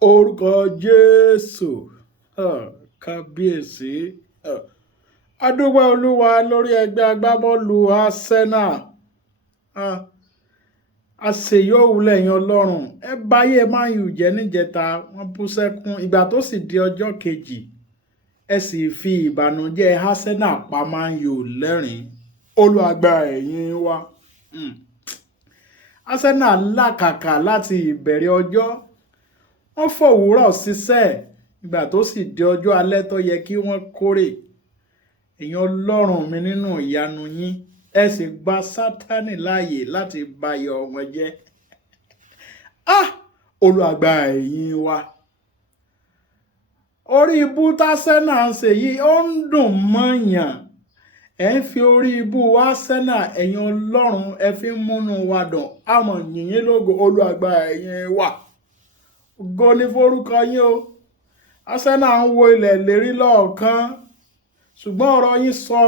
orúkọ Jésù. Kábíyèsí. Adúgbò Olúwa lórí ẹgbẹ́ agbábọ́ọ̀lù Arsenal. Àṣeyọ̀wù lẹ́yìn Ọlọ́run. Ẹ báyé Man U jẹ́ níjẹta, wọ́n bú sẹ́kún. Ìgbà tó sì di ọjọ́ kejì, ẹ sì fi ìbànújẹ́ Arsenal pa Man U lẹ́rìn. Olúwa gba ẹ̀yìn wa. Arsenal làkàkà láti ìbẹ̀rẹ̀ ọjọ́. Wọ́n fòwúrọ̀ ṣiṣẹ́ ìgbà tó sì di ọjọ́ alẹ́ tó yẹ kí wọ́n kórè. Ẹ̀yin Ọlọ́run mi nínú ìyanu yín, ẹ sì gba Sátánì láàyè láti bayọ̀ wọn jẹ́. Olúwa gba ẹ̀yìn wa. Orí ibú t'Arsenal ń ṣe yìí ó ń dùn mọ́yàn. Ẹ ń fi orí ibú Arsenal, ẹ̀yin Ọlọ́run, ẹ fi ń múnú wa dùn. Àmọ́ yìnyín lógo. Olúwa gba ẹ̀yìn wa. Ògo ni forúkọ yín o. Arsenal ń wo ilẹ̀ lérí lọ́ọ̀kan, ṣùgbọ́n ọ̀rọ̀ yín sọ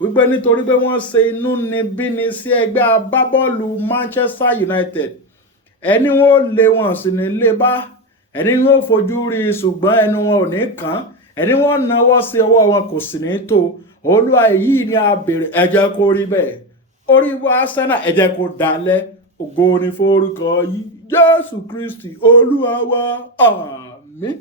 wípé nítorí pé wọ́n ṣe inúnibíni sí ẹgbẹ́ agbábọ́ọ̀lù Manchester United, ẹni wọn ò lé wọn sì ní lé bá, ẹni wọn ò fojú rí ṣùgbọ́n ẹnu wọn ò ní kàn, ẹni wọn náwó sí ọwọ́ wọn kò sì ní tó. Olúwa èyí ni a béèrè, ẹ jẹ́ kó rí bẹ́ẹ̀. Orí ibú Arsenal ẹ jẹ́ kó dalẹ̀. Ògo ni forúkọ yín Jésù Kristi Olúwa wa. Àmín.